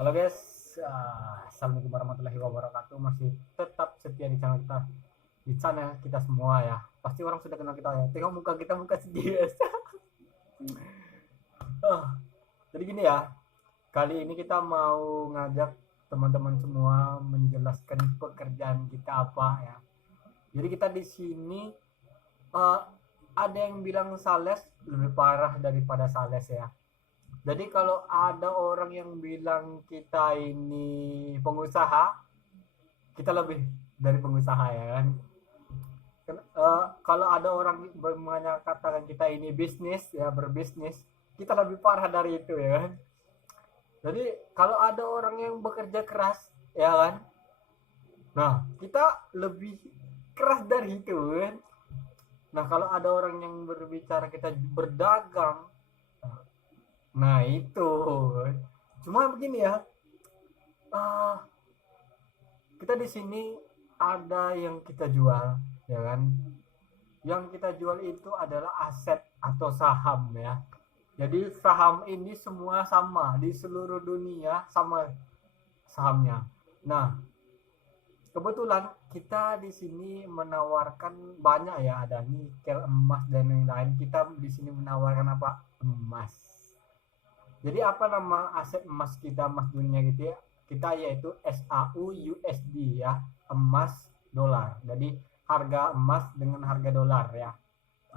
Halo guys, assalamualaikum warahmatullahi wabarakatuh. Masih tetap setia di channel kita, semua ya. Pasti orang sudah kenal kita ya. Tengok muka kita, muka sedih guys. Ah, jadi gini ya, kali ini kita mau ngajak teman-teman semua menjelaskan pekerjaan kita apa ya. Jadi kita di sini uh, ada yang bilang sales lebih parah daripada sales ya. Jadi kalau ada orang yang bilang kita ini pengusaha, kita lebih dari pengusaha ya kan. Kalau ada orang mengatakan kita ini bisnis ya, berbisnis, kita lebih parah dari itu ya kan. Jadi kalau ada orang yang bekerja keras ya kan, nah kita lebih keras dari itu kan. Nah kalau ada orang yang berbicara kita berdagang, nah itu cuma begini ya, uh, kita di sini ada yang kita jual ya kan. Yang kita jual itu adalah aset atau saham ya. Jadi saham ini semua sama di seluruh dunia, sama sahamnya. Nah, kebetulan kita di sini menawarkan banyak ya, ada nikel, emas dan lain-lain. Kita di sini menawarkan apa? Emas. Jadi apa nama aset emas kita, emas dunia gitu ya? Kita yaitu SAU USD ya, emas dolar. Jadi harga emas dengan harga dolar ya.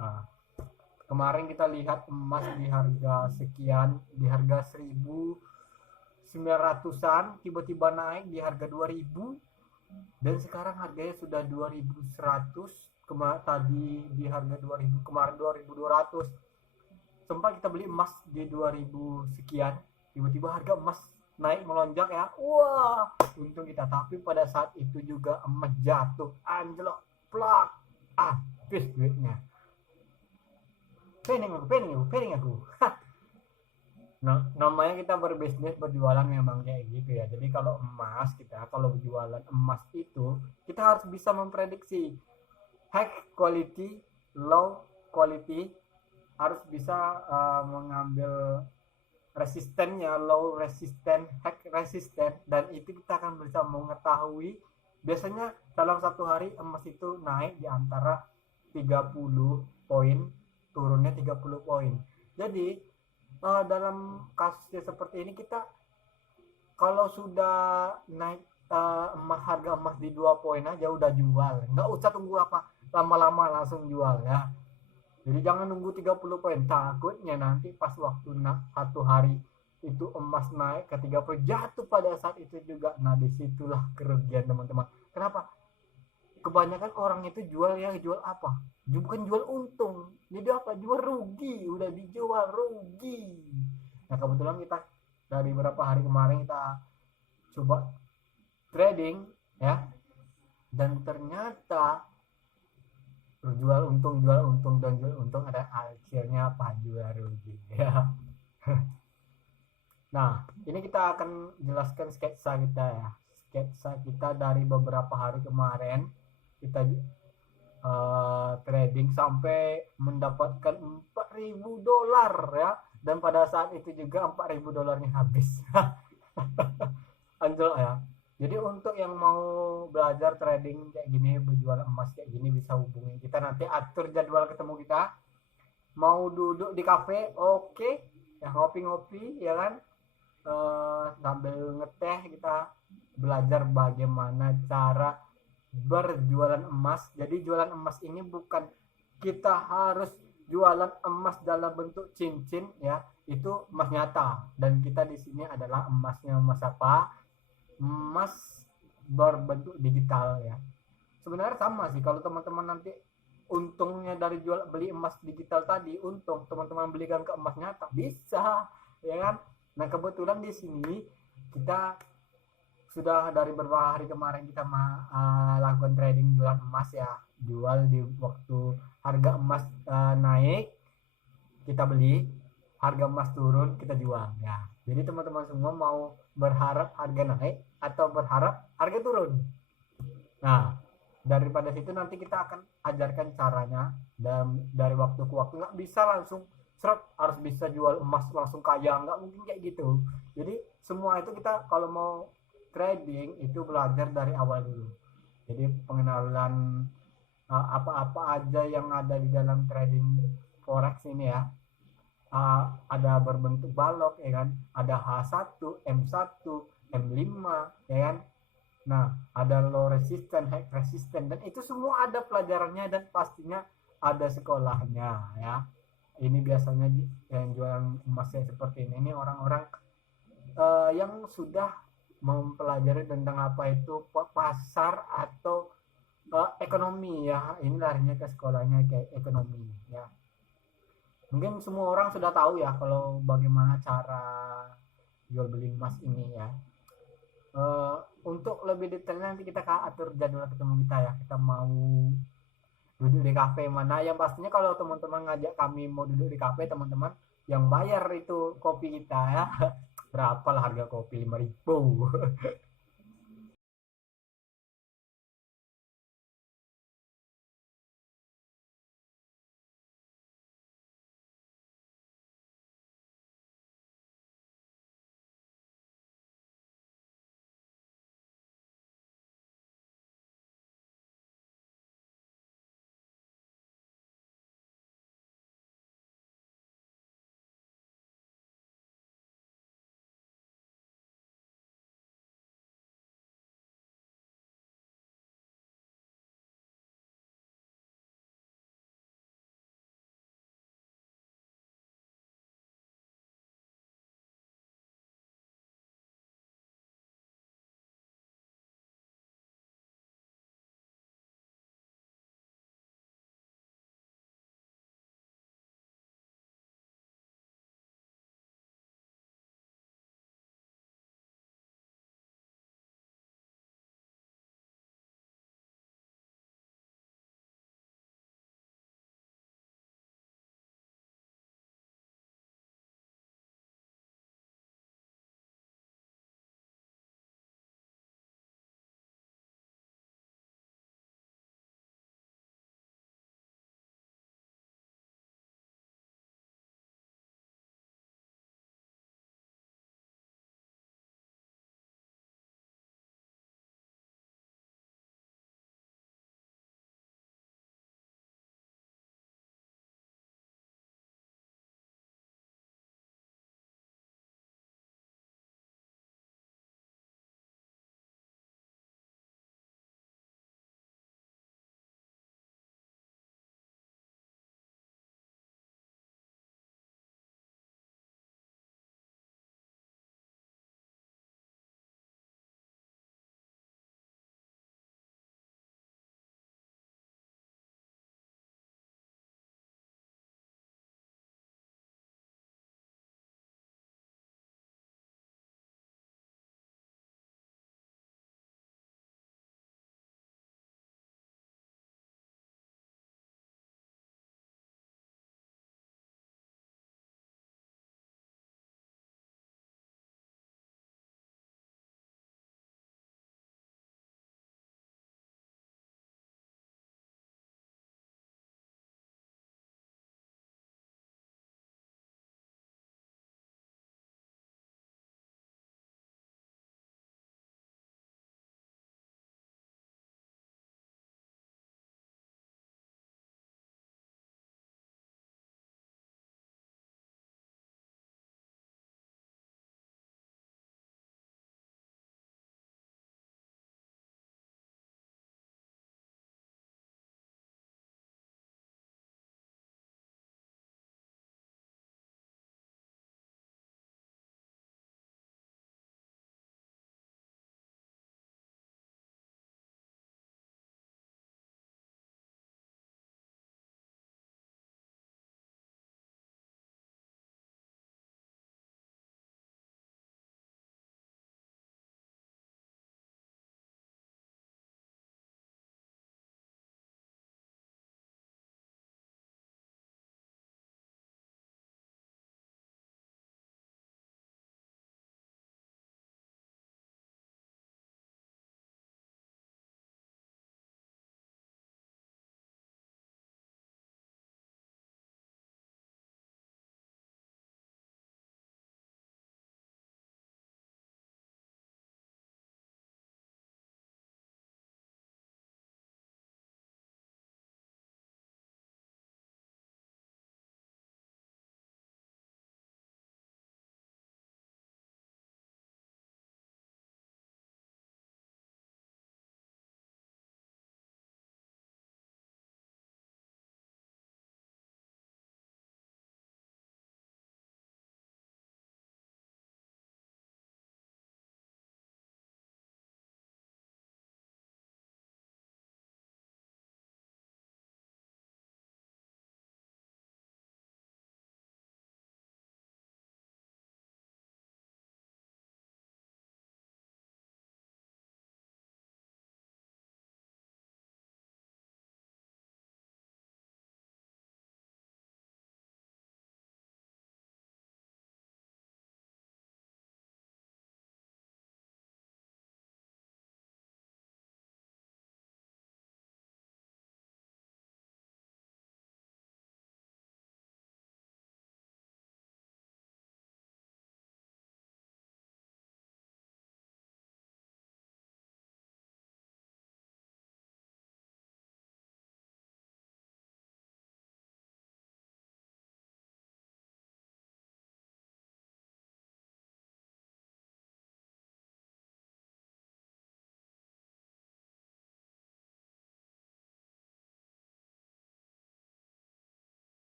Nah, kemarin kita lihat emas di harga sekian, di harga 1.900-an, tiba-tiba naik di harga 2.000 dan sekarang harganya sudah 2.100. Tadi di harga 2.000, kemarin 2.200. Sempat kita beli emas di 2.000 sekian, tiba-tiba harga emas naik melonjak ya. Wah, untung kita. Tapi pada saat itu juga emas jatuh, anjlok, plak, habis duitnya. Pening aku. Nah, namanya kita berbisnis, berjualan memang kayak gitu ya. Jadi kalau emas, kita kalau berjualan emas itu kita harus bisa memprediksi high quality, low quality, harus bisa mengambil resistennya, low resisten, high resisten, dan itu kita akan bisa mengetahui. Biasanya dalam satu hari emas itu naik di antara 30 poin, turunnya 30 poin. Jadi dalam kasusnya seperti ini, kita kalau sudah naik harga emas di 2 poin aja udah jual, nggak usah tunggu apa lama-lama, langsung jual ya. Jadi jangan nunggu 30 poin, takutnya nanti pas waktu satu hari itu emas naik ke 30, jatuh pada saat itu juga. Nah disitulah kerugian teman-teman. Kenapa? Kebanyakan orang itu jual ya, jual apa? Bukan jual untung, jadi apa? Jual rugi, udah dijual rugi. Nah kebetulan kita dari beberapa hari kemarin kita coba trading ya, dan ternyata jual untung dan jual untung, ada akhirnya apa? Jual rugi ya. Nah ini kita akan jelaskan sketsa kita ya, sketsa kita dari beberapa hari kemarin kita trading sampai mendapatkan $4.000 ya, dan pada saat itu juga $4.000 habis. Anjol ya. Jadi untuk yang mau belajar trading kayak gini, berjual emas kayak gini, bisa hubungi kita, nanti atur jadwal ketemu kita. Mau duduk di kafe, oke, ya ngopi-ngopi ya kan, sambil ngeteh kita belajar bagaimana cara berjualan emas. Jadi jualan emas ini bukan kita harus jualan emas dalam bentuk cincin ya, itu emas nyata, dan kita di sini adalah emasnya emas apa? Emas berbentuk digital ya. Sebenarnya sama sih, kalau teman-teman nanti untungnya dari jual beli emas digital tadi, untung teman-teman belikan ke emas nyata, bisa ya kan. Nah kebetulan di sini kita sudah dari beberapa hari kemarin kita lakukan trading jualan emas ya. Jual di waktu harga emas naik kita beli, harga emas turun kita jual ya. Jadi teman-teman semua mau berharap harga naik atau berharap harga turun? Nah daripada situ nanti kita akan ajarkan caranya, dan dari waktu ke waktu, nggak bisa langsung seret harus bisa jual emas langsung kaya, nggak mungkin kayak gitu. Jadi semua itu kita kalau mau trading itu belajar dari awal dulu. Jadi pengenalan apa-apa aja yang ada di dalam trading forex ini ya. Ada berbentuk balok ya kan, ada H1, M1, M5 ya kan. Nah, ada low resistance, high resistance, dan itu semua ada pelajarannya dan pastinya ada sekolahnya ya. Ini biasanya yang jualan emasnya seperti ini orang-orang yang sudah mempelajari tentang apa itu pasar atau ekonomi ya. Ini larinya ke sekolahnya kayak ekonomi ya. Mungkin semua orang sudah tahu ya kalau bagaimana cara jual beli emas ini ya. Eh, untuk lebih detailnya nanti kita atur jadwal ketemu kita ya. Kita mau duduk di kafe mana, yang pastinya kalau teman-teman ngajak kami mau duduk di kafe, teman-teman yang bayar itu kopi kita ya. Berapa lah harga kopi, 5.000.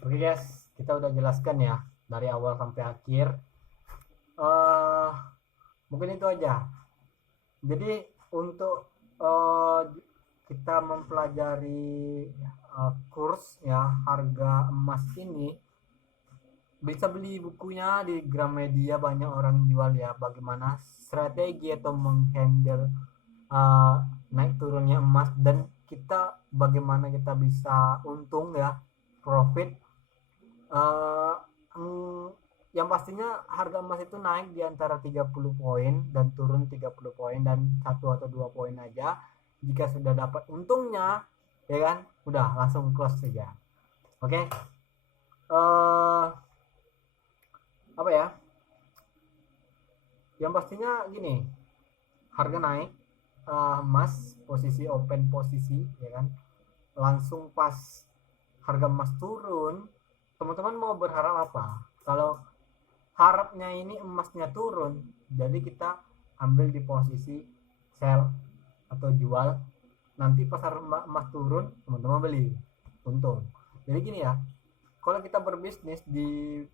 Oke guys, kita udah jelaskan ya dari awal sampai akhir. eh Mungkin itu aja. Jadi untuk kita mempelajari kurs ya harga emas ini, bisa beli bukunya di Gramedia, banyak orang jual ya, bagaimana strategi atau menghandle uh, naik turunnya emas, dan kita bagaimana kita bisa untung ya, profit. uh, yang pastinya harga emas itu naik di antara 30 poin dan turun 30 poin dan 1 atau 2 poin aja. Jika sudah dapat untungnya ya kan, udah langsung close saja. Oke. Apa ya, yang pastinya gini, harga naik, emas posisi open posisi ya kan, langsung pas harga emas turun, teman-teman mau berharap apa? Kalau harapnya ini emasnya turun, jadi kita ambil di posisi sell atau jual, nanti pas emas turun teman-teman beli, untung. Jadi gini ya, kalau kita berbisnis di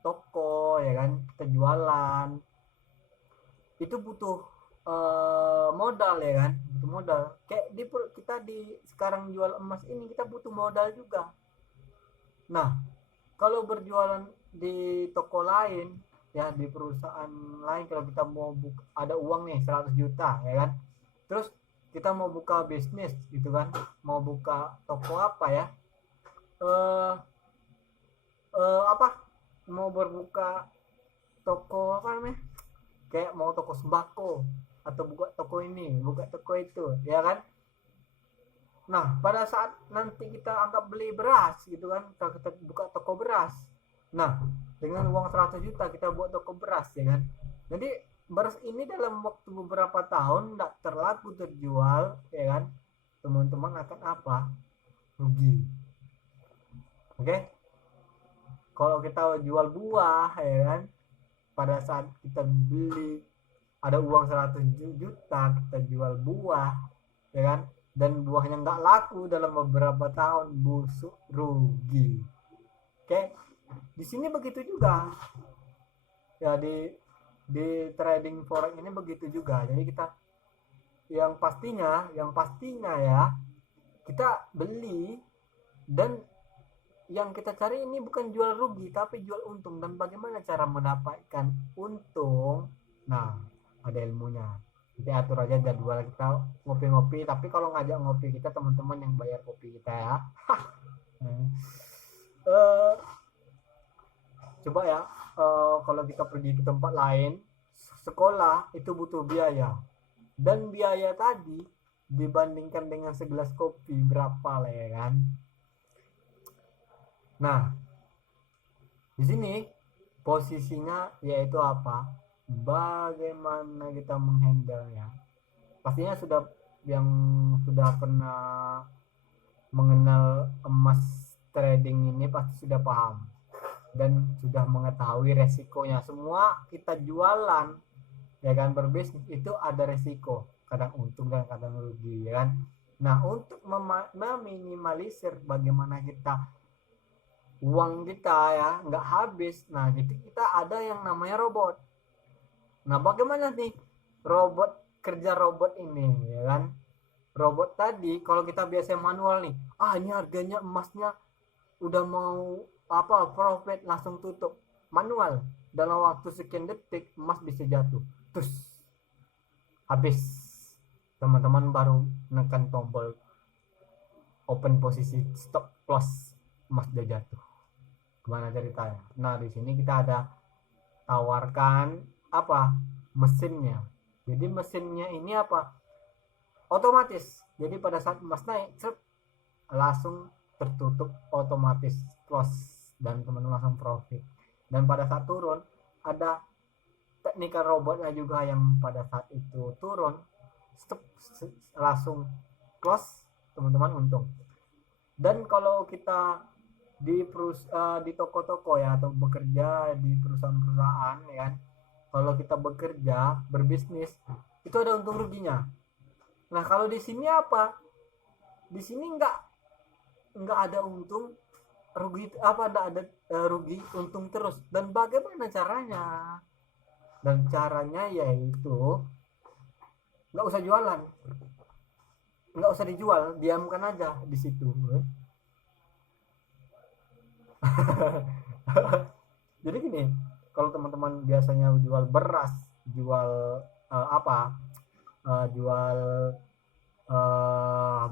toko ya kan, kita jualan, itu butuh modal ya kan, butuh modal. Kayak kita di sekarang jual emas ini, kita butuh modal juga. Nah, kalau berjualan di toko lain ya, di perusahaan lain, kalau kita mau ada uang nih 100 juta ya kan, terus kita mau buka bisnis gitu kan, mau buka toko apa ya, eh apa, mau berbuka toko apa namanya, kayak mau toko sembako atau buka toko ini, buka toko itu ya kan. Nah, pada saat nanti kita anggap beli beras gitu kan, kita buka toko beras. Nah, dengan uang 100 juta kita buat toko beras ya kan. Jadi beras ini dalam waktu beberapa tahun tidak terlaku terjual ya kan. Teman-teman akan apa? Rugi. Oke? Kalau kita jual buah ya kan, pada saat kita beli ada uang 100 juta, kita jual buah ya kan, dan buahnya nggak laku dalam beberapa tahun, busuk, rugi. Oke, di sini begitu juga ya, di trading forex ini begitu juga. Jadi kita yang pastinya ya, kita beli, dan yang kita cari ini bukan jual rugi tapi jual untung. Dan bagaimana cara mendapatkan untung? Nah, ada ilmunya. Nanti atur aja jadwal kita ngopi-ngopi, tapi kalau ngajak ngopi kita teman-teman yang bayar kopi kita ya. uh, Coba ya, kalau kita pergi ke tempat lain, sekolah itu butuh biaya, dan biaya tadi dibandingkan dengan segelas kopi berapa lah ya kan. Nah, di sini posisinya yaitu apa? Bagaimana kita menghandle-nya. Pastinya yang sudah pernah mengenal emas trading ini pasti sudah paham dan sudah mengetahui resikonya. Semua kita jualan ya kan, berbisnis itu ada resiko, kadang untung dan kadang rugi ya kan. Nah, untuk meminimalisir bagaimana kita uang kita ya nggak habis, nah jadi kita ada yang namanya robot. Nah, bagaimana nih kerja robot ini ya kan. Robot tadi kalau kita biasa manual nih, ini harganya emasnya udah mau apa, profit, langsung tutup. Manual, dalam waktu sekian detik emas bisa jatuh, terus habis, teman-teman baru menekan tombol open posisi stop loss, emas udah jatuh. Gimana ceritanya? Nah, di sini kita ada tawarkan apa, mesinnya. Jadi mesinnya ini apa, otomatis. Jadi pada saat emas naik, langsung tertutup otomatis, close, dan teman-teman langsung profit. Dan pada saat turun ada teknikal robotnya juga, yang pada saat itu turun stop, langsung close, teman-teman untung. Dan kalau kita di toko-toko ya, atau bekerja di perusahaan-perusahaan ya kan, kalau kita bekerja berbisnis itu ada untung ruginya. Nah, kalau di sini apa, di sini nggak ada untung rugi apa ada rugi untung terus. Dan bagaimana caranya? Dan caranya yaitu nggak usah jualan, nggak usah dijual, diamkan aja di situ. Jadi gini, kalau teman-teman biasanya jual beras, jual apa, jual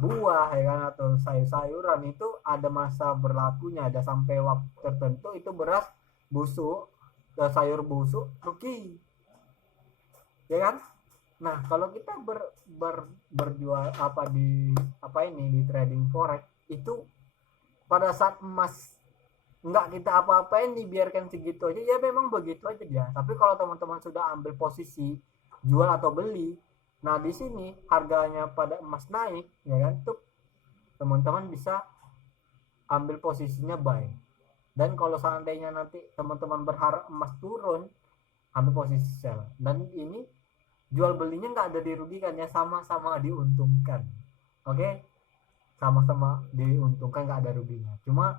buah ya kan, atau sayur-sayuran, itu ada masa berlakunya, ada sampai waktu tertentu itu beras busuk, sayur busuk rugi, ya kan? Nah, kalau kita berjual apa di apa ini di trading forex itu, pada saat emas nggak kita apa-apain, dibiarkan segitu aja, ya memang begitu aja dia. Tapi kalau teman-teman sudah ambil posisi jual atau beli, nah di sini harganya pada emas naik, ya kan, tuh teman-teman bisa ambil posisinya buy. Dan kalau seandainya nanti teman-teman berharap emas turun, ambil posisi sell. Dan ini jual belinya nggak ada dirugikan ya, sama-sama diuntungkan. Oke, sama-sama diuntungkan, nggak ada ruginya. Cuma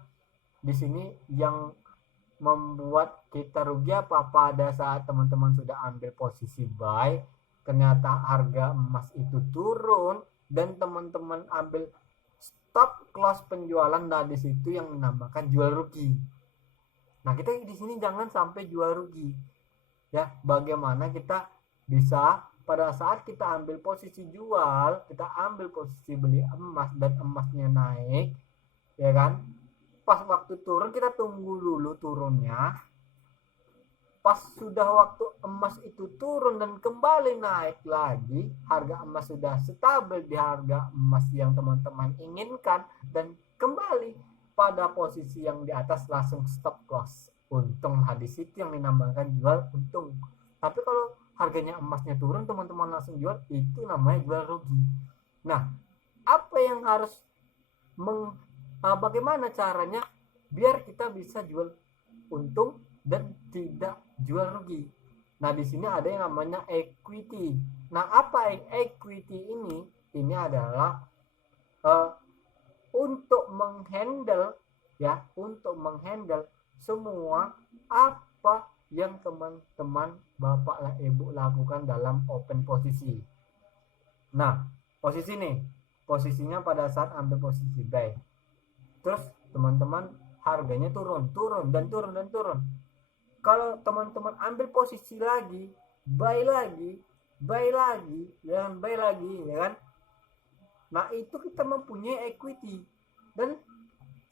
di sini yang membuat kita rugi apa, pada saat teman-teman sudah ambil posisi buy, ternyata harga emas itu turun dan teman-teman ambil stop loss penjualan. Nah di situ yang dinamakan jual rugi. Nah kita di sini jangan sampai jual rugi ya. Bagaimana kita bisa pada saat kita ambil posisi jual, kita ambil posisi beli emas dan emasnya naik, ya kan, pas waktu turun kita tunggu dulu turunnya. Pas sudah waktu emas itu turun dan kembali naik lagi, harga emas sudah stabil di harga emas yang teman-teman inginkan dan kembali pada posisi yang di atas, langsung stop loss untung. Hadis itu yang dinamakan jual untung. Tapi kalau harganya emasnya turun teman-teman langsung jual, itu namanya jual rugi. Nah, apa yang harus bagaimana caranya biar kita bisa jual untung dan tidak jual rugi? Nah, di sini ada yang namanya equity. Nah, apa equity ini? Ini adalah untuk menghandle ya, untuk menghandle semua apa yang teman-teman bapak lah ibu lakukan dalam open posisi. Nah, posisi nih, posisinya pada saat ambil posisi buy, terus teman-teman harganya turun dan turun. Kalau teman-teman ambil posisi lagi, buy lagi, dan buy lagi, ya kan? Nah itu kita mempunyai equity, dan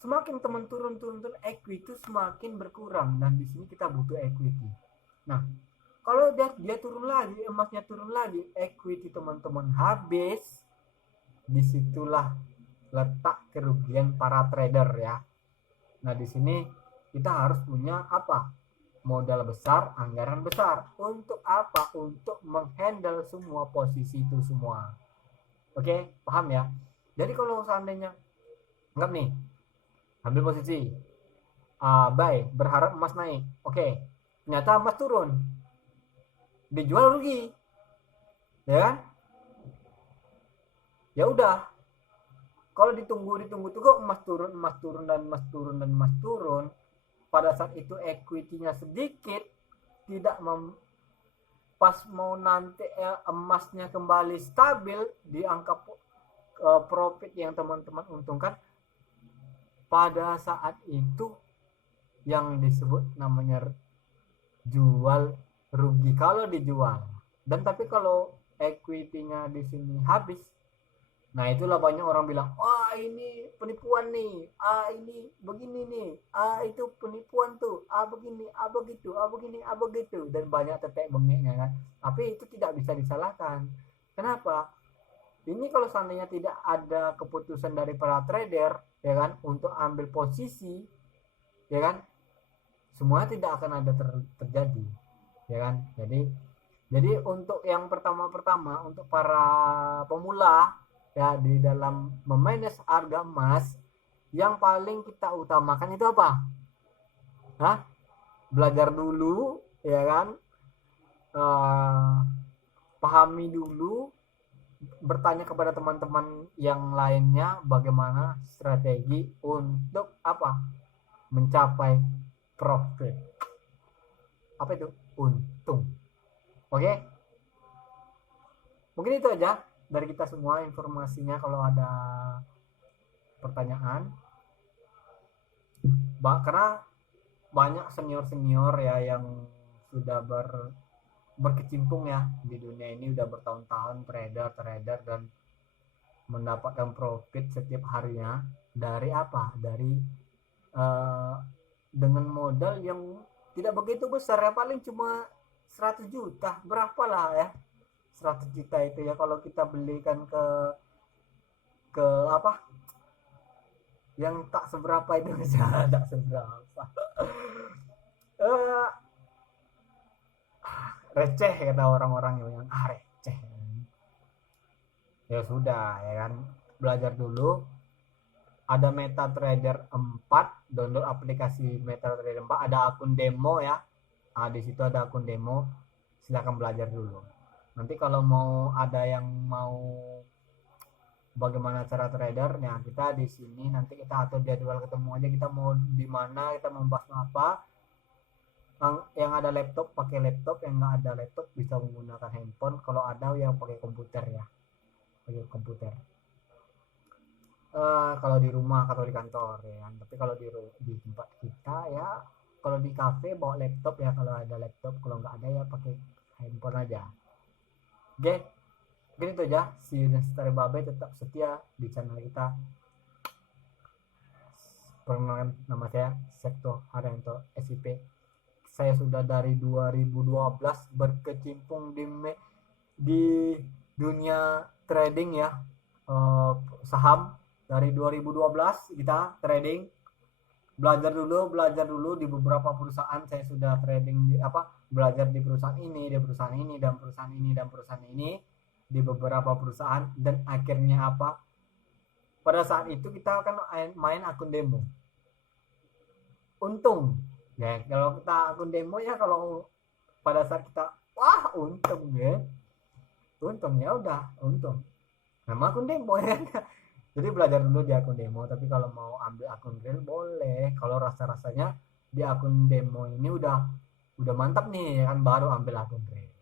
semakin teman turun, equity itu semakin berkurang, dan di sini kita butuh equity. Nah kalau dia turun lagi, emasnya turun lagi, equity teman-teman habis, disitulah letak kerugian para trader ya. Nah di sini kita harus punya apa? Modal besar, anggaran besar. Untuk apa? Untuk menghandle semua posisi itu semua. Oke, paham ya? Jadi kalau seandainya anggap nih, ambil posisi buy, berharap emas naik. Oke, ternyata emas turun, dijual rugi, ya kan? Ya udah, kalau ditunggu emas turun, pada saat itu equity-nya sedikit, tidak pas mau nanti emasnya kembali stabil di angka profit yang teman-teman untungkan, pada saat itu yang disebut namanya jual rugi kalau dijual. Dan tapi kalau equity-nya di sini habis, nah itulah banyak orang bilang, wah ini penipuan nih, ini begini nih, itu penipuan tuh, begini, begitu, begini, begitu, dan banyak tetek bengeknya kan. Tapi itu tidak bisa disalahkan. Kenapa? Ini kalau seandainya tidak ada keputusan dari para trader, ya kan, untuk ambil posisi, ya kan, semuanya tidak akan ada terjadi, ya kan. Jadi untuk yang pertama untuk para pemula ya di dalam memanage harga emas, yang paling kita utamakan itu apa? Belajar dulu, ya kan, pahami dulu, bertanya kepada teman-teman yang lainnya bagaimana strategi untuk apa? mencapai profit. Apa itu? Untung. Oke, mungkin itu aja dari kita semua informasinya. Kalau ada pertanyaan, karena banyak senior ya yang sudah berkecimpung ya di dunia ini, udah bertahun-tahun trader dan mendapatkan profit setiap harinya dari apa? Dari uh, dengan modal yang tidak begitu besar ya, paling cuma 100 juta, berapa lah ya, 100 juta itu ya kalau kita belikan ke apa yang tak seberapa itu bisa tak seberapa. uh, Receh kata orang-orang yang receh. Ya sudah ya kan, belajar dulu. Ada MetaTrader 4, download aplikasi MetaTrader 4, ada akun demo ya. Nah, di situ ada akun demo, silakan belajar dulu. Nanti kalau mau ada yang mau bagaimana cara trader, nah kita di sini nanti kita atur jadwal ketemu aja, kita mau di mana, kita mau bahas apa. Yang ada laptop pakai laptop, yang nggak ada laptop bisa menggunakan handphone, kalau ada yang pakai komputer ya, pakai komputer. Kalau di rumah atau di kantor ya kan. Tapi kalau di tempat kita ya, kalau di cafe bawa laptop ya, kalau ada laptop, kalau nggak ada ya pakai handphone aja. Oke, mungkin itu aja. See you next time, Babe. Tetap setia di channel kita. Perkenalkan, nama saya Sekto Haryanto SIP. Saya sudah dari 2012 berkecimpung di dunia trading ya, saham. Dari 2012 kita trading, belajar dulu di beberapa perusahaan. Saya sudah trading belajar di perusahaan ini, dan perusahaan ini, di beberapa perusahaan, dan akhirnya pada saat itu kita akan main akun demo. Untung ya kalau kita akun demo ya, kalau pada saat kita wah untung ya, udah untung, nama akun demo ya. Jadi belajar dulu di akun demo, tapi kalau mau ambil akun real boleh. Kalau rasa-rasanya di akun demo ini udah mantap nih kan, baru ambil akun real.